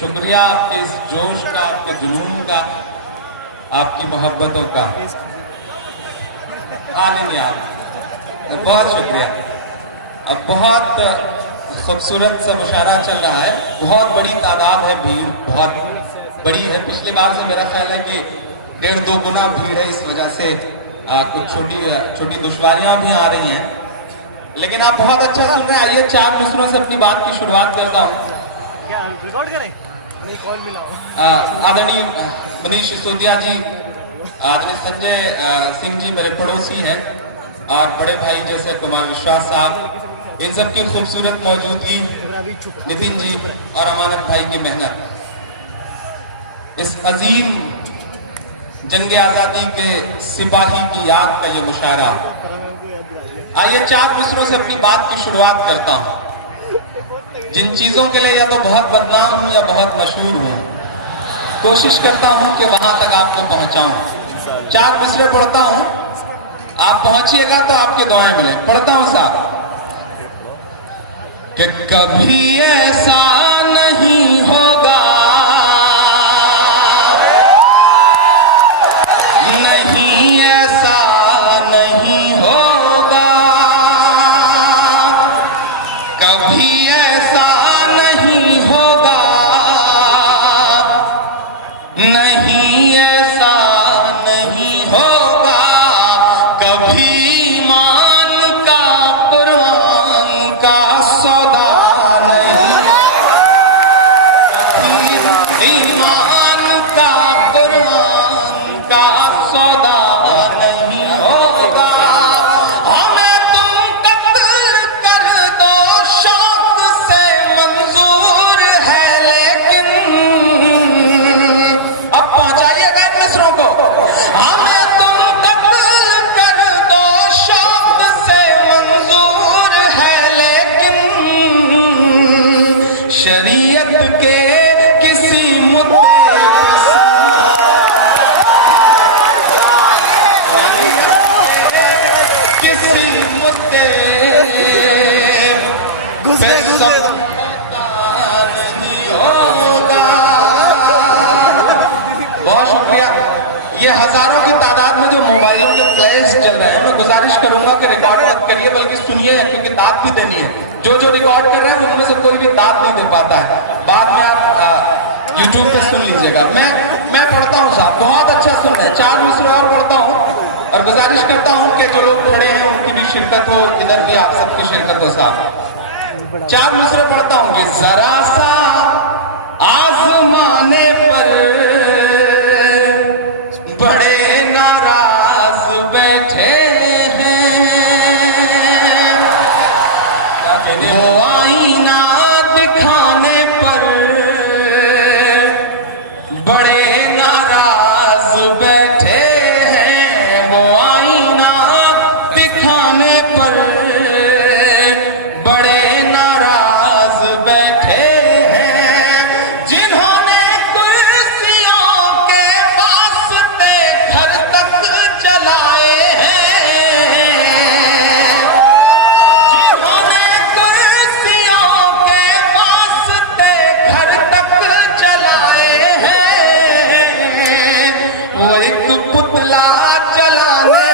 शुक्रिया आपके इस जोश का, आपके जुनून का, आपकी मोहब्बतों का। नहीं यार, बहुत शुक्रिया। अब बहुत खूबसूरत सा मुशायरा चल रहा है, बहुत बड़ी तादाद है, भीड़ बहुत बड़ी है। पिछले बार से मेरा ख्याल है कि 1.5-2 गुना भीड़ है, इस वजह से कुछ छोटी दुश्वारियां भी आ रही हैं, लेकिन आप बहुत अच्छा सुन रहे हैं। आइए 4 मिसरों से अपनी बात की शुरुआत करता हूँ। आदरणीय मनीष सिसोदिया जी, आदरणीय संजय सिंह जी मेरे पड़ोसी हैं, और बड़े भाई जैसे कुमार विश्वास साहब, इन सब की खूबसूरत मौजूदगी, नितिन जी और अमानत भाई की मेहनत, इस अजीम जंग आजादी के सिपाही की याद का ये मुशायरा। आइए 4 मिसरों से अपनी बात की शुरुआत करता हूं। जिन चीजों के लिए या तो बहुत बदनाम हूं या बहुत मशहूर हूं, कोशिश करता हूं कि वहां तक आपको पहुंचाऊं। 4 मिसरे पढ़ता हूं, आप पहुंचिएगा तो आपके दुआएं मिले। पढ़ता हूं साहब कि कभी ऐसा नहीं होगा, नहीं ऐसा नहीं होगा, कभी ऐसा नहीं होगा, नहीं ऐसा नहीं होगा, कभी ईमान का कुरान का सौदा नहीं, कभी ईमान का कुरान का सौदा नहीं होगा। हमें तुम कत्ल कर दो शौक से मंजूर है, लेकिन अब पहुंचाइएगा इन मिसरों को। हमें तुम कत्ल कर दो शौक से मंजूर है, लेकिन शरीयत के किसी मुद्दे किसी मुद्दे पे समझौता नहीं होगा। बहुत शुक्रिया। ये हजारों की तादाद में जो मोबाइलों के फ्लैश चल रहे हैं, मैं गुजारिश करूंगा कि रिकॉर्ड मत करिए, बल्कि सुनिए, क्योंकि दाद भी देनी है। जो रिकॉर्ड कर रहे हैं उनमें से कोई भी दाद नहीं दे पाता है, बाद में आप यूट्यूब पे सुन लीजिएगा। मैं पढ़ता हूँ साहब, बहुत अच्छा सुन रहे हैं। 4 मिसरे और पढ़ता हूँ, और गुजारिश करता हूँ कि जो लोग खड़े हैं उनकी भी शिरकत हो, इधर भी आप सबकी शिरकत हो साहब। 4 मिसरे पढ़ता हूँ कि जरा सा आजमाने पर बड़े नाराज बैठे हैं, वो आईना दिखाने पर बड़े नाराज बैठे हैं, वो आईना दिखाने पर बड़े नाराज बैठे हैं, जिन्होंने कुर्सियों के वास्ते घर तक चलाए हैं, जिन्होंने कुर्सियों के वास्ते घर तक चलाए हैं, वो एक पुतला चलाने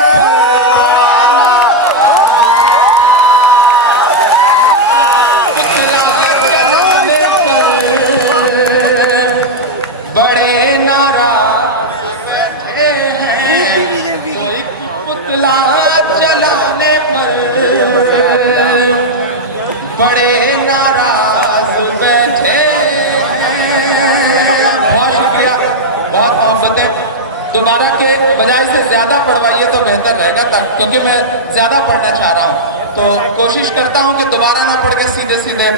बड़े नाराज बैठे हैं, वो एक पुतला चलाने पर बड़े नाराज बैठे हैं। बहुत शुक्रिया, बहुत मोहब्बतें। दोबारा के बजाय से ज्यादा पढ़वाइए तो बेहतर रहेगा, क्योंकि मैं ज्यादा पढ़ना चाह रहा हूँ, तो कोशिश करता हूँ कि दोबारा ना पढ़ के सीधे सीधे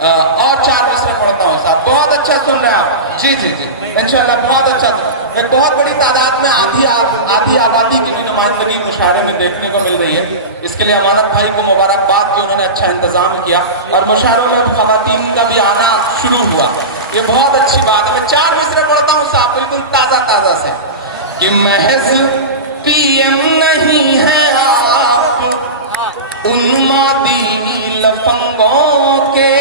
और 4 मिसरे पढ़ता हूँ साहब। बहुत अच्छा सुन रहे हैं आप। जी जी जी, इंशाल्लाह बहुत अच्छा। एक बहुत बड़ी तादाद में आधी आबादी की भी नुमाइंदगी मुशायरे में देखने को मिल रही है। इसके लिए अमानत भाई को मुबारकबाद कि उन्होंने अच्छा इंतजाम किया, और मुशायरों में खवातीन का भी आना शुरू हुआ, ये बहुत अच्छी बात है। मैं 4 मिसरे पढ़ता हूँ साहब, बिल्कुल ताजा से, कि महज पीएम नहीं है आप उन्मादी लफंगों के,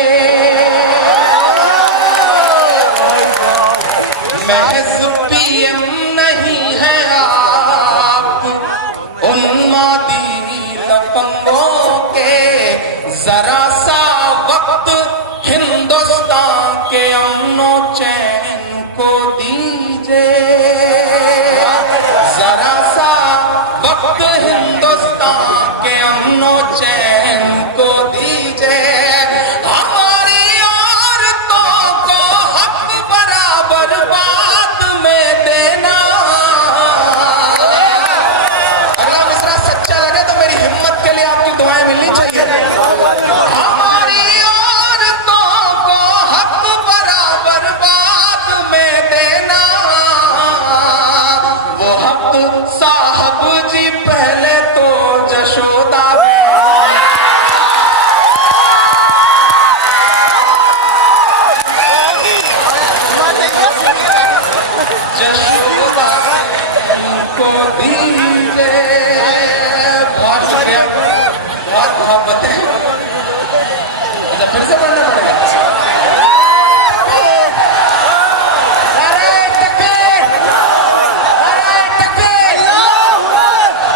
दीजिए। बहुत शुक्रिया, बहुत मोहब्बतें। अच्छा फिर से पढ़ना पड़ेगा।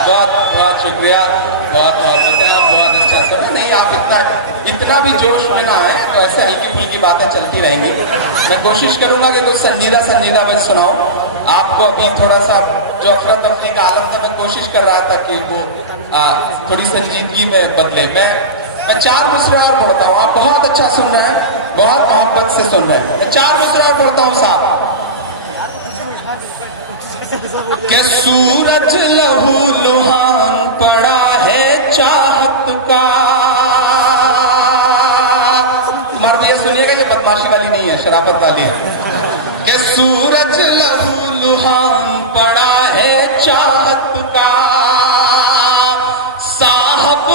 बहुत बहुत शुक्रिया, बहुत मोहब्बतें। आप बहुत अच्छा सुना। नहीं आप इतना भी जोश में ना आए तो ऐसे हल्की फुल्की बातें चलती रहेंगी। मैं कोशिश करूंगा कि कुछ संजीदा बच सुनाऊं आपको। अभी थोड़ा सा जो अफरा तफरी का आलम था, मैं कोशिश कर रहा था कि वो थोड़ी संजीदगी में बदले। मैं 4 मिसरे और पढ़ता हूँ। आप बहुत अच्छा सुन रहे हैं, बहुत मोहब्बत से सुन रहे हैं। मैं 4 मिसरे और पढ़ता हूँ साहब। कि सूरज लहू लुहान पड़ा है चाहत का। तुम्हारा भैया सुनिएगा, जो बदमाशी वाली नहीं है, शराफत वाली है। कि सूरज लहू लुहान पड़ा है चाहत का, साहब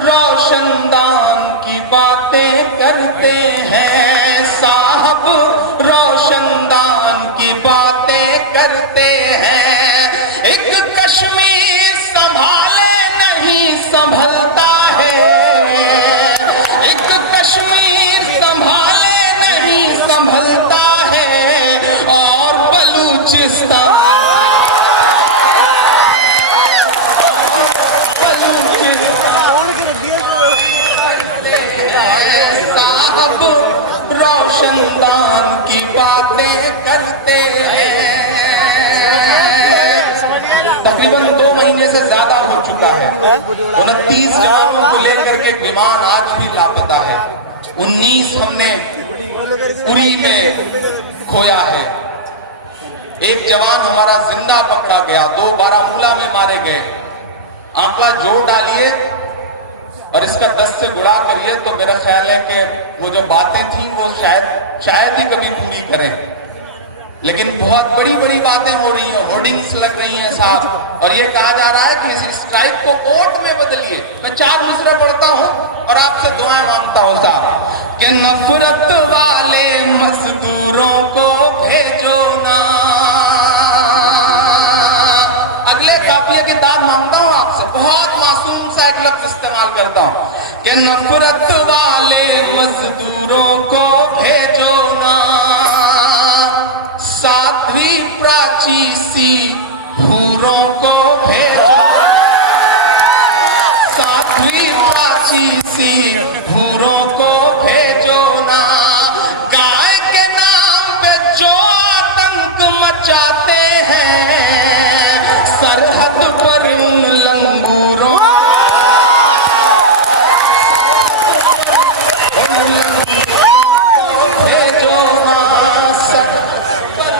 रोशनदान की बातें करते हैं, साहब रोशनदान की बातें करते हैं। एक कश्मीर संभाले नहीं संभलता है, एक कश्मीर संभाले नहीं संभलता है, और बलूचिस्तान साहब रोशनदान की बातें करते हैं। तकरीबन 2 महीने से ज्यादा हो चुका है। 29 जवानों को लेकर के विमान आज भी लापता है। 19 हमने उरी में खोया है। एक जवान हमारा जिंदा पकड़ा गया, 2 बारामूला में मारे गए। आंकड़ा जोड़ डालिए और इसका 10 से गुणा करिए तो मेरा ख्याल है कि वो जो बातें थी वो शायद ही कभी पूरी करें। लेकिन बहुत बड़ी बड़ी बातें हो रही हैं, होर्डिंग्स लग रही हैं साहब, और ये कहा जा रहा है कि इस स्ट्राइक को वोट में बदलिए। मैं 4 मिसरे पढ़ता हूं और आपसे दुआएं मांगता हूं साहब। कि नफरत वाले मजदूरों को भेजो ना। अगले काफिये की दाद मांगता हूं आपसे, बहुत मासूम सा एक लफ्ज इस्तेमाल करता हूं कि नफरत वाले मजदूरों को भेजो ना, साध्वी प्राची सी हूरों को भेजो, साध्वी प्राची सी हूरों को भेजो ना। गाय के नाम पे जो आतंक मचाते हैं, सरहद पर उन लंगूरों भेजो ना, सरहद पर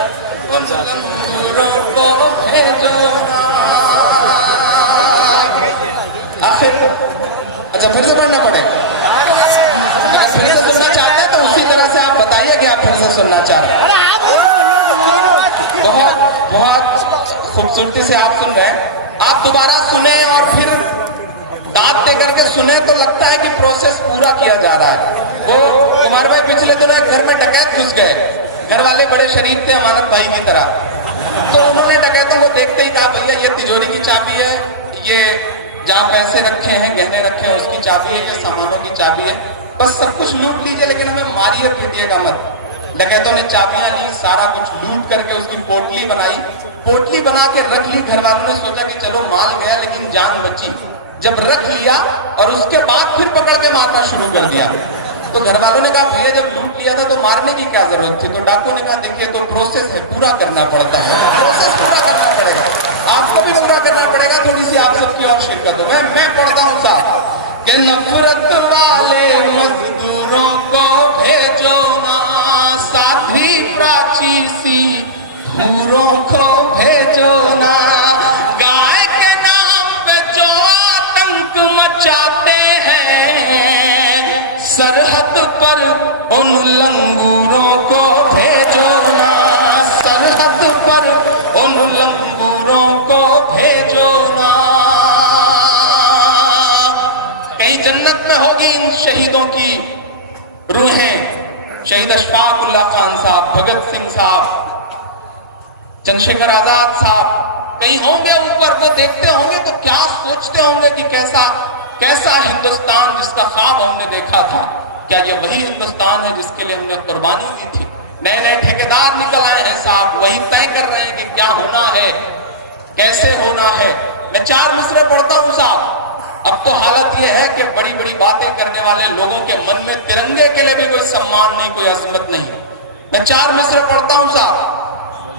उन लंगूरों को भेजो ना। आखिर अच्छा फिर से पढ़ना पड़ेगा। अगर फिर से सुनना चाहते हैं तो उसी तरह से आप बताइए कि आप फिर से सुनना चाह रहे हैं। बहुत बहुत खूबसूरती से आप सुन रहे हैं। आप दोबारा सुने और फिर दांत दे करके सुने तो लगता है कि प्रोसेस पूरा किया जा रहा है। वो कुमार भाई पिछले दिनों एक घर में डकैत घुस गए। घर वाले बड़े शरीफ थे, अमानत भाई की तरह। तो उन्होंने डकैतों को देखते ही कहा, भैया ये तिजोरी की चाबी है, ये जहाँ पैसे रखे हैं, गहने रखे हैं, उसकी चाबी है, ये सामानों की चाबी है, बस सब कुछ लूट लीजिए लेकिन हमें मारिए पीटिएगा मत। डकैतों ने चाबियां ली, सारा कुछ लूट करके उसकी पोटली बनाई, पोटली बना के रख ली। घर वालों ने सोचा कि चलो माल गया लेकिन जान बची। जब रख लिया और उसके बाद फिर पकड़ के मारना शुरू कर दिया, तो घर वालों ने कहा भैया जब लूट लिया था तो मारने की क्या जरूरत थी। तो डाकू ने कहा देखिए तो प्रोसेस है, पूरा करना पड़ता है, प्रोसेस पूरा करना पड़ेगा, आपको भी पूरा करना पड़ेगा। थोड़ी सी आप सबकी और शिरकत हो। मैं पढ़ता हूँ साहब कि नफरत वाले मजदूरों को भेजो ना, साध्वी प्राची सी हूरों को भेजो ना। गाय के नाम पे जो आतंक मचाते हैं, सरहद पर उन लंगूरों को भेजो ना, सरहद पर उन लंगूरों को भेजो ना। कहीं जन्नत में होगी इन शहीदों की रूहें। शहीद अशफाक उल्लाह खान साहब, भगत सिंह साहब, चंद्रशेखर आजाद साहब, कहीं होंगे ऊपर, वो देखते होंगे तो क्या सोचते होंगे कि कैसा कैसा हिंदुस्तान जिसका ख्वाब हमने देखा था, क्या ये वही हिंदुस्तान है जिसके लिए हमने कुर्बानी दी थी? नए नए ठेकेदार निकल आए हैं साहब, वही तय कर रहे हैं कि क्या होना है, कैसे होना है। मैं 4 मिसरे पढ़ता हूं साहब। अब तो हालत यह है कि बड़ी बड़ी बातें करने वाले लोगों के मन में तिरंगे के लिए भी कोई सम्मान नहीं, कोई अजमत नहीं। मैं 4 मिसरे पढ़ता हूं साहब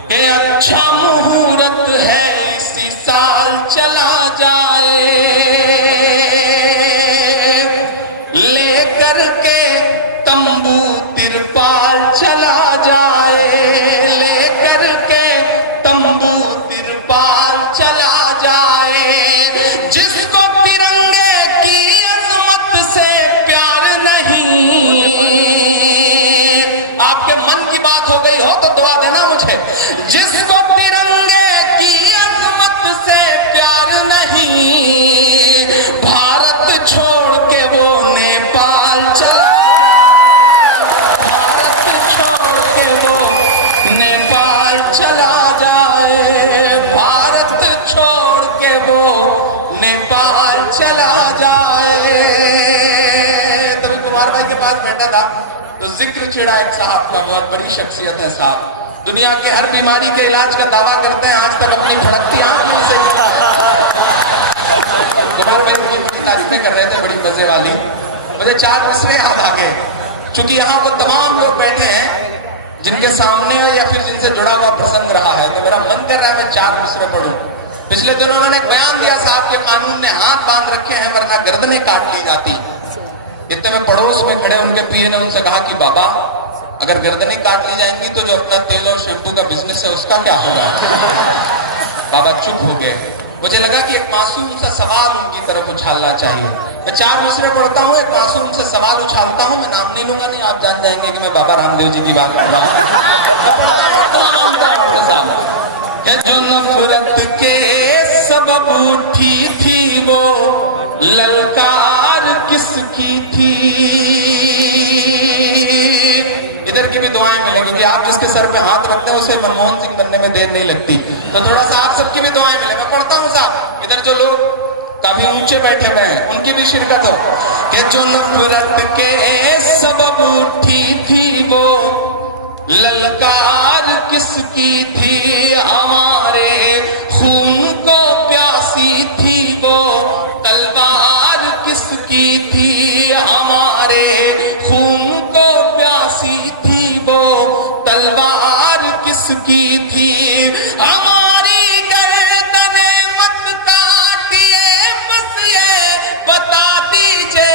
कि अच्छा मुहूर्त है इसी साल चला जाए, लेकर के तंबू तिरपाल चला जाए, लेकर के तंबू तिरपाल चला जाए। जिसको तिरंगे की अजमत से प्यार नहीं, आपके मन की बात हो गई हो तो दुआ देना मुझे। जिसको तिरंगे की अजमत से प्यार नहीं, भारत छोड़ के वो नेपाल चला, भारत छोड़ के वो नेपाल चला जाए, भारत छोड़ के वो नेपाल चला जाए। तभी कुमार भाई के पास बैठा था तो जिक्र छिड़ा एक साहब का, बहुत बड़ी शख्सियत है साहब, दुनिया के हर बीमारी के इलाज का दावा करते हैं, आज तक अपनी फड़कती आंख नहीं से कुमार भाई मुझे बड़ी तारीफें कर रहे थे, बड़ी मजे वाली। मुझे 4 मिसरे याद आ गए, चूंकि यहाँ वो तमाम लोग बैठे हैं जिनके सामने या फिर जिनसे जुड़ा हुआ प्रसंग रहा है, तो मेरा मन कर रहा है मैं 4 मिसरे पढ़ूं। पिछले दिनों उन्होंने एक बयान दिया साहब के कानून ने हाथ बांध रखे हैं वरना गर्दनें काट ली जाती। इतने में पड़ोस में खड़े उनके पीए ने उनसे कहा कि बाबा अगर गर्दनें काट ली जाएंगी तो जो अपना तेल और शैम्पू का बिजनेस है उसका क्या होगा? बाबा चुप हो गए। मुझे लगा कि एक मासूम सा सवाल उनकी तरफ उछालना चाहिए। मैं 4 मिसरे पढ़ता हूँ, एक मासूम सा सवाल उछालता हूँ। मैं नाम नहीं लूंगा, नहीं आप जान जाएंगे कि मैं बाबा रामदेव जी की बात कर रहा हूँ। जो नफरत के सबब उठी थी वो ललकार किसकी थी? इधर की भी दुआएं मिलेंगी कि आप जिसके सर पे हाथ रखते हैं उसे मनमोहन सिंह बनने में देर नहीं लगती, तो थोड़ा सा आप सबकी भी दुआएं मिलेंगी। मैं पढ़ता हूँ साहब, इधर जो लोग काफी ऊंचे बैठे हुए हैं उनकी भी शिरकत हो। कि जो नफरत के सबब उठी थी वो ललकार किसकी थी? हमारे खून को प्यासी थी वो तलवार किसकी थी? हमारे खून को प्यासी थी वो तलवार किसकी थी? हमारी गर्दने मत काटिए, बस ये बता दीजिए।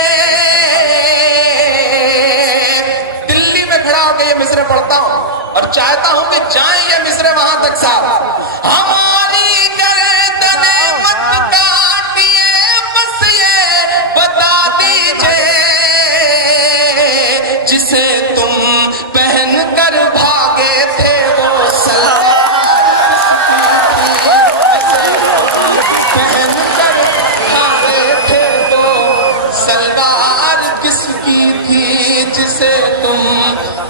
दिल्ली में खड़ा होकर ये मिसरे पढ़ता हूं और चाहता हूं कि जाए ये मिसरे वहां तक साहब। हमारी गर्दने मत काटिए, बस ये बता दीजिए। जिसे तुम पहन कर भागे थे वो सलवार किसकी थी? जिसे तुम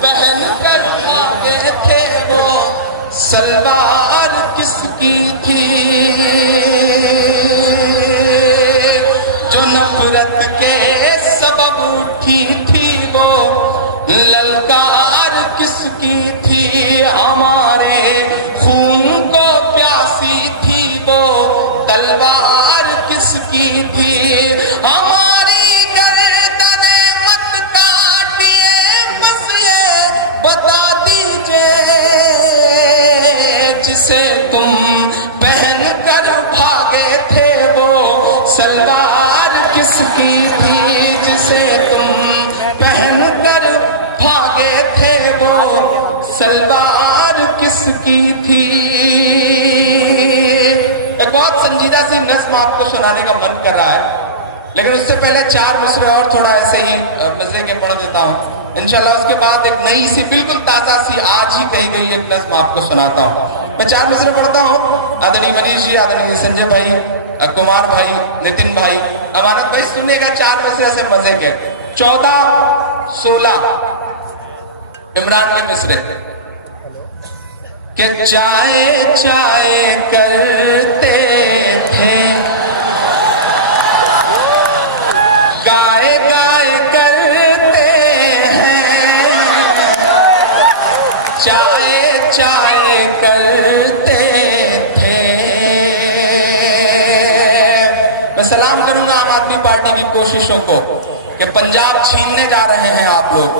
पहन कर भागे थे वो सलवार किसकी थी? जो नफरत के सबब उठी थी वो ललकार किसकी थी? हमारे खून को प्यासी थी वो तलवार किसकी थी? हमारी गर्दने मत काटिए, बस ये बता दीजिए। जिसे तुम पहन कर भागे थे वो सलवार किसकी थी? जिसे तुम पहन कर भागे थे वो सलवार किसकी थी? एक बहुत संजीदा सी नज्म आपको सुनाने का मन कर रहा है, लेकिन उससे पहले 4 मिसरे और थोड़ा ऐसे ही मजे के पढ़ देता हूँ। इंशाल्लाह उसके बाद एक नई सी बिल्कुल ताजा सी आज ही कही गई एक नज्म आपको सुनाता हूँ। मैं 4 मिसरे पढ़ता हूँ। आदरणीय मनीष जी, आदरणीय संजय भाई, कुमार भाई, नितिन भाई, अमानत भाई, सुनिएगा 4 मिसरे से मजे के। 14-16 इमरान के मिसरे कि चाय चाय करते थे, गाए गाए करते हैं, चाय चाय करते थे। मैं सलाम करूंगा आम आदमी पार्टी की कोशिशों को कि पंजाब छीनने जा रहे हैं आप लोग,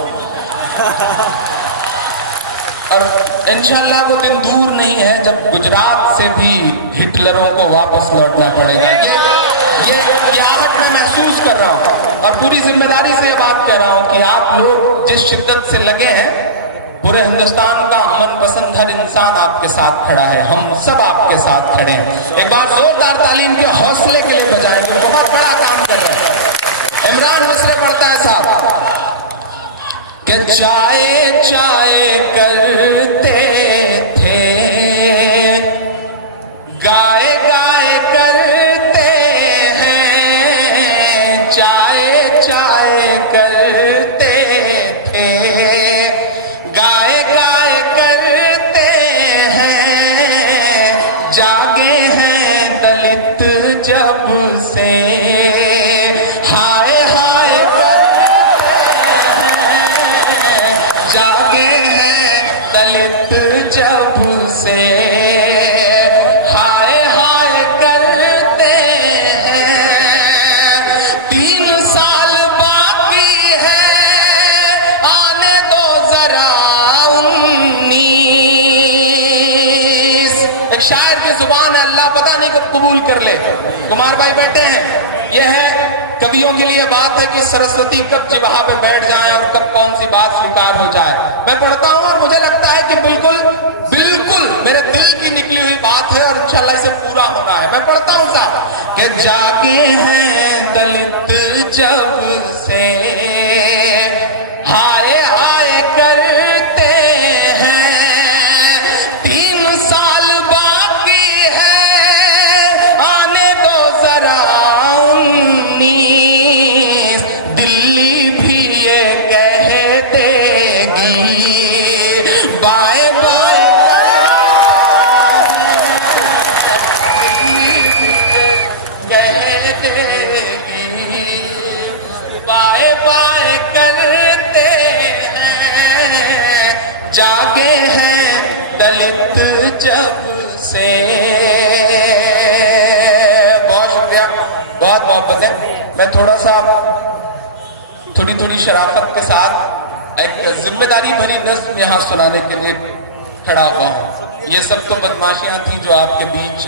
और इंशाल्लाह वो दिन दूर नहीं है जब गुजरात से भी हिटलरों को वापस लौटना पड़ेगा। ये आहट मैं महसूस कर रहा हूं और पूरी जिम्मेदारी से ये बात कह रहा हूं कि आप लोग जिस शिद्दत से लगे हैं, पूरे हिंदुस्तान का मनपसंद हर इंसान आपके साथ खड़ा है, हम सब आपके साथ खड़े हैं। एक बार जोरदार तालीम के हौसले के लिए बजाएंगे, बहुत बड़ा काम कर रहे हैं। इमरान हौसले पढ़ता है साहब कि चाय चाय करते थे, गाए गाए करते हैं, चाय चाय करते थे, गाए गाए करते हैं, जागे हैं दलित जब से, हाय हाय जागे हैं दलित जब से, हाय हाय करते हैं। 3 साल बाकी है, आने दो जरा 19। एक शायर की जुबान है, अल्लाह पता नहीं कब कबूल कर ले। कुमार भाई बैठे हैं, यह है कवियों के लिए बात है कि सरस्वती कब जिब्हा पे बैठ जाए और कब कौन सी बात स्वीकार हो जाए। मैं पढ़ता हूं और मुझे लगता है कि बिल्कुल बिल्कुल मेरे दिल की निकली हुई बात है और इंशाल्लाह इसे पूरा होना है। मैं पढ़ता हूं साहब कि जागे हैं दलित जब से, हाय हाय करते हैं। 3 साल बाकी है, आने दो जरा 19। दिल्ली भी ये कह देगी, बाय बाय दिल्ली भी ये कह देगी, बाय बाय करते हैं, जागे हैं दलित जब से। बहुत शुक्रिया, बहुत मोहब्बत है। मैं थोड़ा सा थोड़ी शराफत के साथ एक जिम्मेदारी भरी नस्म यहाँ सुनाने के लिए खड़ा हुआ हूँ। ये सब तो बदमाशियां थी जो आपके बीच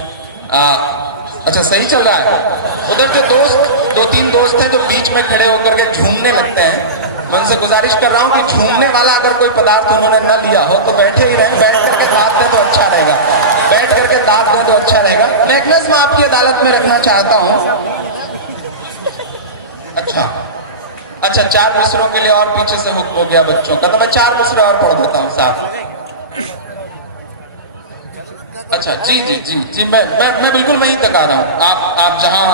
अच्छा सही चल रहा है। उधर जो दोस्त 2-3 दोस्त हैं जो बीच में खड़े होकर के झूमने लगते हैं, मैं उनसे गुजारिश कर रहा हूँ कि झूमने वाला अगर कोई पदार्थ उन्होंने न लिया हो तो बैठे ही रहें, बैठ करके दाद दें तो अच्छा रहेगा, बैठ करके दाद दें तो अच्छा रहेगा। मैं एक नज्म आपकी अदालत में रखना चाहता हूँ। अच्छा 4 मिसरों के लिए और पीछे से हुक्म हो गया बच्चों का, तो मैं 4 मिसरे और पढ़ देता हूँ साहब। अच्छा जी मैं बिल्कुल वहीं तक आ रहा हूँ। आप जहां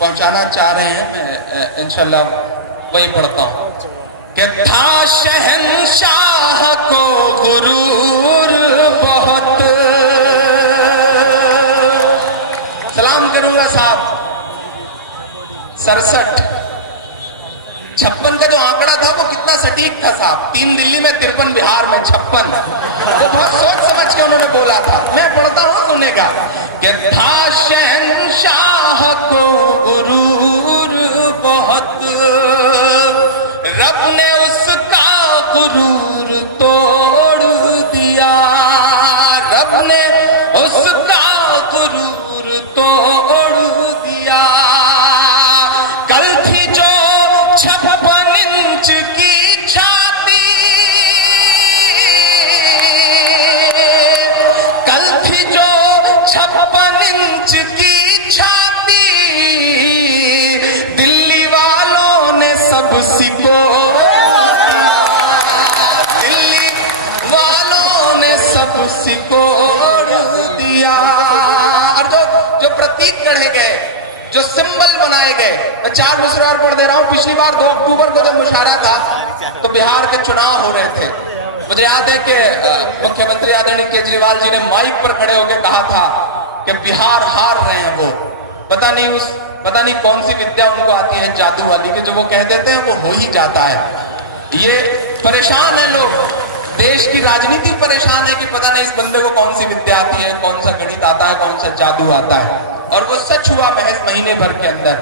पहुंचाना चाह रहे हैं मैं इंशाल्लाह वहीं पढ़ता हूँ कि था शहंशाह को गुरूर बहुत। सलाम करूंगा साहब। 67 56 का जो आंकड़ा था वो कितना सटीक था साहब। 3 दिल्ली में 53 बिहार में 56, वो बहुत सोच समझ के उन्होंने बोला था। मैं पढ़ता हूं सुनेगा कि था शहंशाह को गुरूर बहुत, रब ने उसका गुरूर तोड़ दिया, रब ने उसका गुरूर तोड़ दिया। कल थी जो 56 इंच की छाती, कल थी जो 56 इंच की छाती, दिल्ली वालों ने सब सिको, दिल्ली वालों ने सब सिकोड़ दिया। और जो प्रतीक गढ़े गए, जो सिंबल बनाए गए, मैं 4 मिसरे और पढ़ दे रहा हूं। पिछली बार 2 अक्टूबर को जब मुशायरा था तो बिहार के चुनाव हो रहे थे मुझे याद है कि मुख्यमंत्री आदरणीय केजरीवाल जी ने माइक पर खड़े होकर कहा था कि बिहार हार रहे हैं वो, पता नहीं कौन सी विद्या उनको आती है जादू वाली, कि जो वो कह देते हैं वो हो ही जाता है। ये परेशान है लोग, देश की राजनीति परेशान है कि पता नहीं इस बंदे को कौन सी विद्या आती है, कौन सा गणित आता है, कौन सा जादू आता है। और वो सच हुआ महज महीने भर के अंदर।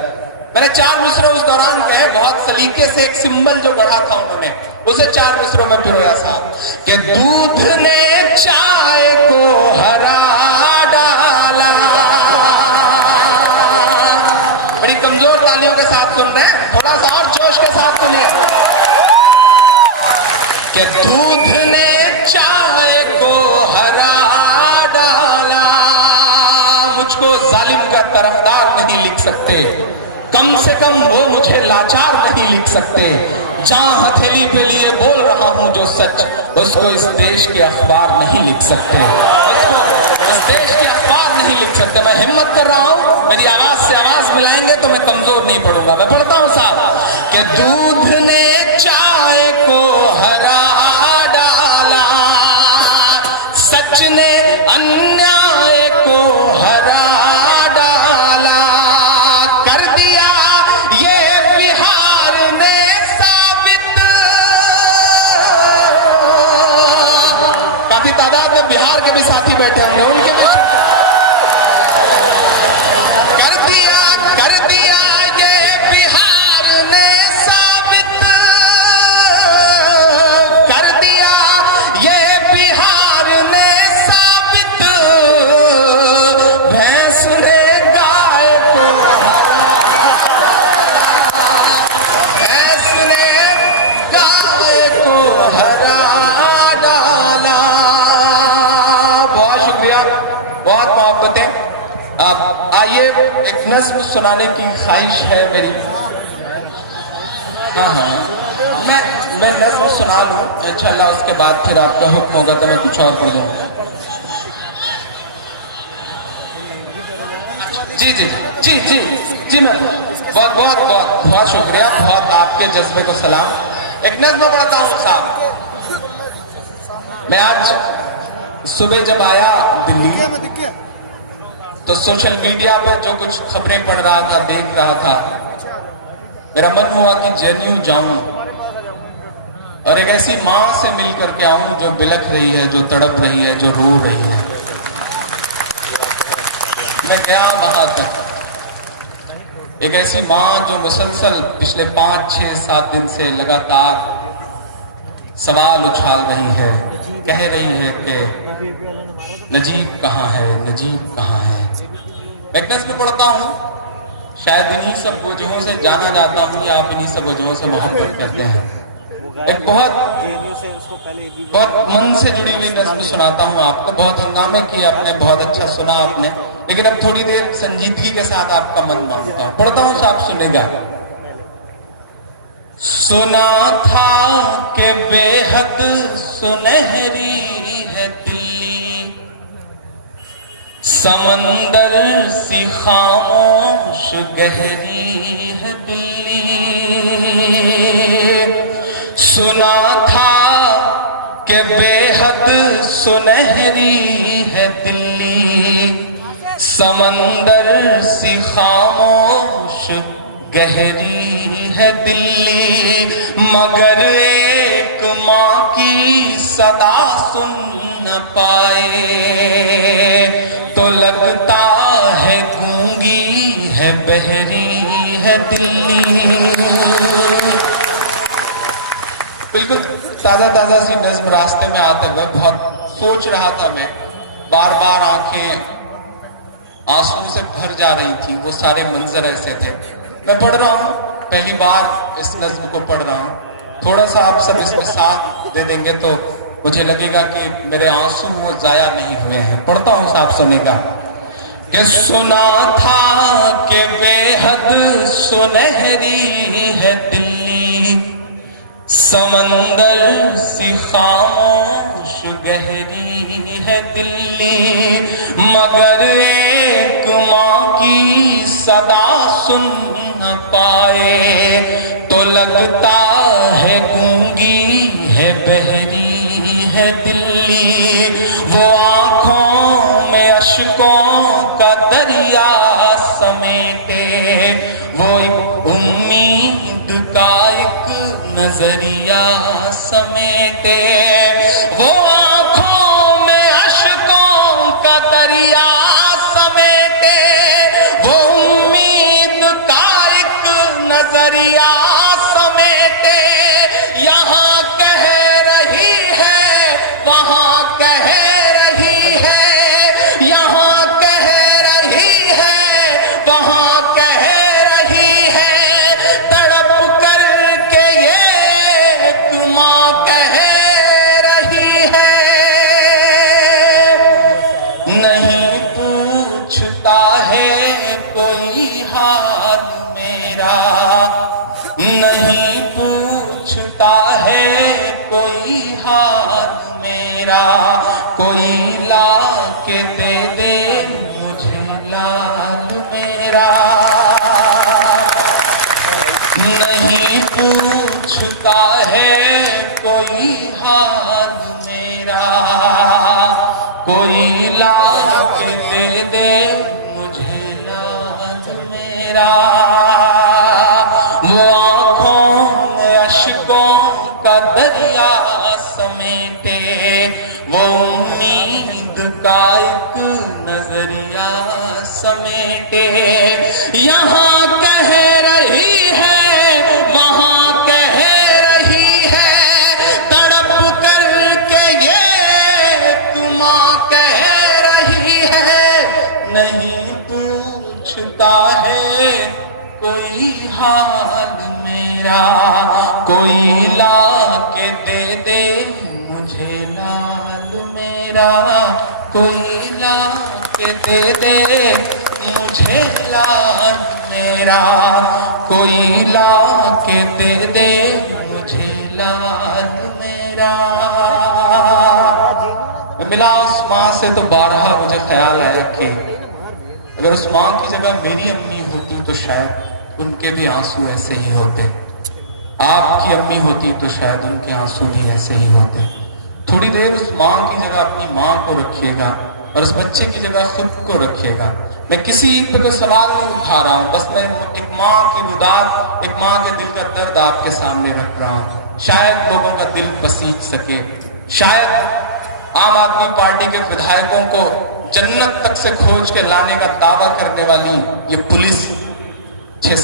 मैंने 4 मिसरे उस दौरान कहे, बहुत सलीके से एक सिंबल जो गढ़ा था उन्होंने, उसे 4 मिसरों में पिरोया साहब कि दूध ने चाय को हरा डाला। बड़ी कमजोर तालियों के साथ सुन रहे हैं, थोड़ा सा और जोश के साथ सुनिए कि दूध ने चाय को हरा डाला। मुझको जालिम का तरफदार नहीं लिख सकते, कम से कम वो मुझे लाचार नहीं लिख सकते। जहां हथेली पे लिए बोल रहा हूं जो सच, उसको इस देश के अखबार नहीं लिख सकते, इस देश के अखबार नहीं लिख सकते। मैं हिम्मत कर रहा हूं, मेरी आवाज से आवाज मिलाएंगे तो मैं कमजोर नहीं पड़ूंगा। मैं पढ़ता हूं साहब कि दूध ने चाय को हरा डाला, सच ने अन्याय को हरा डाला, कर दिया ये बिहार ने साबित। काफी तादाद में बिहार के भी साथी बैठे होंगे, उनके भी कर दिया ये बिहार ने साबित, कर दिया ये बिहार ने साबित। भैंस ने गाय को हरा, भैंस ने गाय को हरा डाला। बहुत शुक्रिया, बहुत मोहब्बतें। अब आइए, एक नज्म सुनाने की ख्वाहिश है मेरी। हाँ, मैं नज्म सुना लूं इंशाल्लाह, उसके बाद फिर आपका हुक्म होगा तो मैं कुछ और पढ़ दूं। जी जी जी जी जी, मैं बहुत शुक्रिया, बहुत आपके जज्बे को सलाम। एक नज्म पढ़ता हूं साहब। मैं आज सुबह जब आया दिल्ली तो सोशल मीडिया पे जो कुछ खबरें पढ़ रहा था, देख रहा था, मेरा मन हुआ कि जेएनयू जाऊं और एक ऐसी मां से मिल करके आऊं जो बिलख रही है, जो तड़प रही है, जो रो रही है। मैं गया वहां तक, एक ऐसी मां जो मुसलसल पिछले 5, 6, 7 दिन से लगातार सवाल उछाल रही है, कह रही है कि नजीब कहाँ है, नजीब कहाँ है। मैं एक नज़्म पढ़ता हूँ, शायद इन्हीं सब वजहों से जाना जाता हूँ या आप इन्हीं सब वजहों से मोहब्बत करते हैं। एक बहुत मन से जुड़ी हुई नज़्म सुनाता हूँ आपको। बहुत हंगामे किए आपने, बहुत अच्छा सुना आपने, लेकिन अब थोड़ी देर संजीदगी के साथ आपका मन मांगता हूँ। पढ़ता हूँ, साहब सुनेगा। सुना था कि बेहद सुनहरी है दिल्ली, समंदर सी खामोश गहरी है दिल्ली। सुना था कि बेहद सुनहरी है दिल्ली, समंदर सी खामोश गहरी है दिल्ली। मगर एक माँ की सदा सुन न पाए तो लगता है गूंगी है, बहरी है दिल्ली। बिल्कुल ताजा ताजा सी नज़्म रास्ते में आते हुए बहुत सोच रहा था मैं, बार बार आंखें आंसुओं से भर जा रही थी। वो सारे मंजर ऐसे थे। मैं पढ़ रहा हूँ, पहली बार इस नज़्म को पढ़ रहा हूँ। थोड़ा सा आप सब इसमें साथ दे देंगे तो मुझे लगेगा कि मेरे आंसू वो जाया नहीं हुए हैं। पढ़ता हूँ, साहब सुनेगा कि सुना था कि बेहद सुनहरी है दिल्ली, समंदर सी खामोश गहरी है दिल्ली। मगर एक माँ की सदा सुन न पाए तो लगता है गूंगी है, बहरी तजल्ली, वो आंखों में अश्कों का दरिया समेटे, वो एक उम्मीद का एक नजरिया समेटे, वो आंखों में अश्कों का दरिया समेटे, वो उम्मीद का एक नजरिया समेटे, यहाँ कह रही है वहाँ कह रही है, यहाँ कह रही है वहाँ कह रही है, तड़प कर के ये एक माँ कह रही है। नहीं पूछता है कोई हाल मेरा, नहीं पूछता है कोई हाल मेरा, कोई ला के दे दे मुझे लाल मेरा। नहीं पूछता है कोई हाल मेरा, कोई ला के दे दे मुझे लाल मेरा, वो आंखों में अश्कों का दरिया समेटे, वो उम्मीद का एक नजरिया समेटे, यहाँ कह रही है वहाँ कह रही है, तड़प कर के ये तुम कह रही है। नहीं पूछता है कोई हाल मेरा, कोई ला के दे दे मुझे लाल मेरा, कोई ला के दे दे मुझे लाल मेरा, कोई ला के दे दे मुझे लाल मेरा। मिला उस माँ से तो बारहा मुझे ख्याल आया कि अगर उस माँ की जगह मेरी अम्मी होती तो शायद उनके भी आंसू ऐसे ही होते, आपकी अम्मी होती तो शायद उनके आंसू भी ऐसे ही होते। थोड़ी देर उस माँ की जगह अपनी माँ को रखिएगा और उस बच्चे की जगह खुद को रखिएगा। मैं किसी पे कोई सवाल नहीं उठा रहा हूँ, बस मैं एक माँ की रुदात, एक माँ के दिल का दर्द आपके सामने रख रहा हूँ। शायद लोगों का दिल पसीज सके, शायद आम आदमी पार्टी के विधायकों को जन्नत तक से खोज के लाने का दावा करने वाली ये पुलिस